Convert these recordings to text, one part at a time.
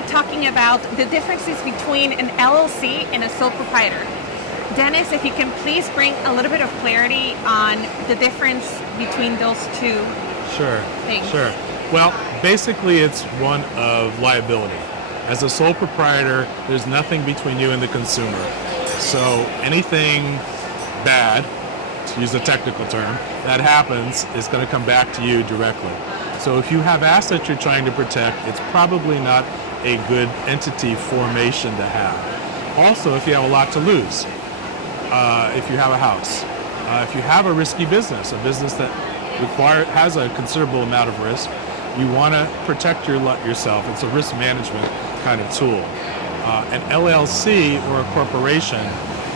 be talking about the differences between an LLC and a sole proprietor. Dennis, if you can please bring a little bit of clarity on the difference between those two things. Sure. Well, basically it's one of liability. As a sole proprietor, there's nothing between you and the consumer. So anything bad, to use a technical term, that happens is going to come back to you directly. So if you have assets you're trying to protect, it's probably not a good entity formation to have. Also, if you have a lot to lose, if you have a house, if you have a risky business, a business that has a considerable amount of risk, you want to protect yourself. It's a risk management kind of tool. An LLC or a corporation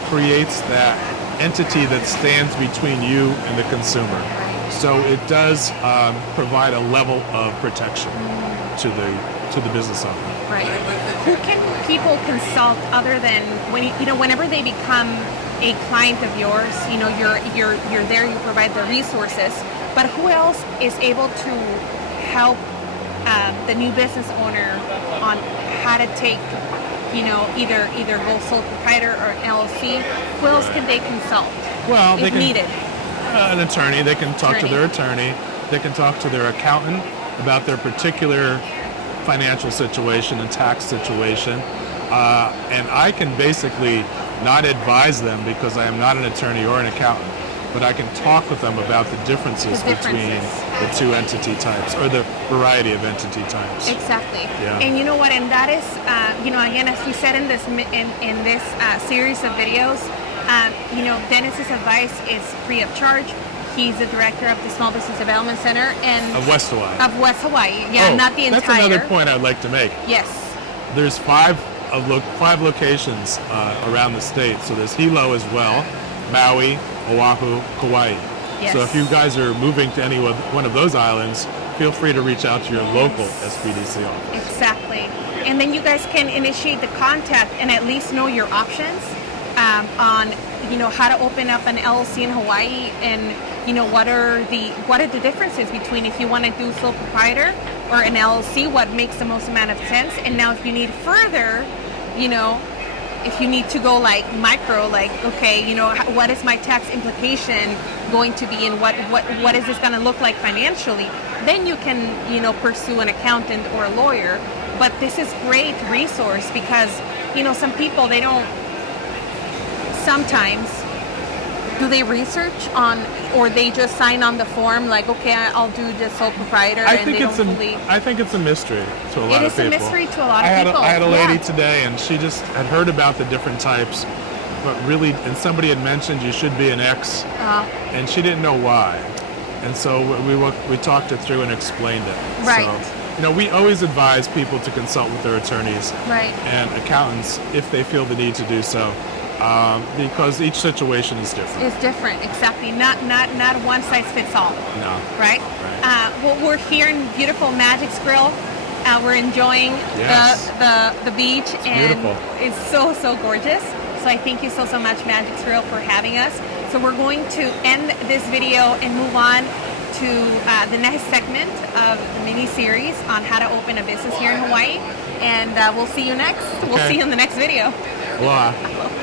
creates that entity that stands between you and the consumer. So it does provide a level of protection to the business owner. Right. Who can people consult other than whenever they become a client of yours? You're there. You provide the resources. But who else is able to help the new business owner on how to take, either go sole proprietor or an LLC? Who else can they consult? Well, if needed. An attorney. They can talk to their attorney. They can talk to their accountant about their particular financial situation and tax situation. And I can basically not advise them because I am not an attorney or an accountant, but I can talk with them about the differences between the two entity types or the variety of entity types. Exactly. Yeah. And you know what? And that is, again, as we said in this series of videos, Dennis's advice is free of charge. He's the director of the Small Business Development Center of West Hawaii. Of West Hawaii, yeah, not the entire. That's another point I'd like to make. Yes. There's five locations around the state. So there's Hilo as well, Maui, Oahu, Kauai. Yes. So if you guys are moving to any one of those islands, feel free to reach out to your local SBDC office. Exactly. And then you guys can initiate the contact and at least know your options on how to open up an LLC in Hawaii, and what are the differences between if you want to do sole proprietor or an LLC, what makes the most amount of sense. And now if you need further, if you need to go like micro, what is my tax implication going to be, and what is this going to look like financially, then you can pursue an accountant or a lawyer. But this is great resource because some people, they don't sometimes do they research on, or they just sign on the form like, okay, I'll do just sole proprietor. I think it's a mystery to a lot of people. It is a mystery to a lot of people. I had a lady today, and she just had heard about the different types, but really, and somebody had mentioned you should be an X, and she didn't know why. And so we talked it through and explained it. Right. So, we always advise people to consult with their attorneys and accountants if they feel the need to do so. Because each situation is different. It's different, exactly. Not one size fits all. No. Right? We're here in beautiful Magic's Grill. We're enjoying the beach, and beautiful. It's so gorgeous. So I thank you so much, Magic's Grill, for having us. So we're going to end this video and move on to the next segment of the mini-series on how to open a business here in Hawaii. And we'll see you next. We'll see you in the next video. Aloha.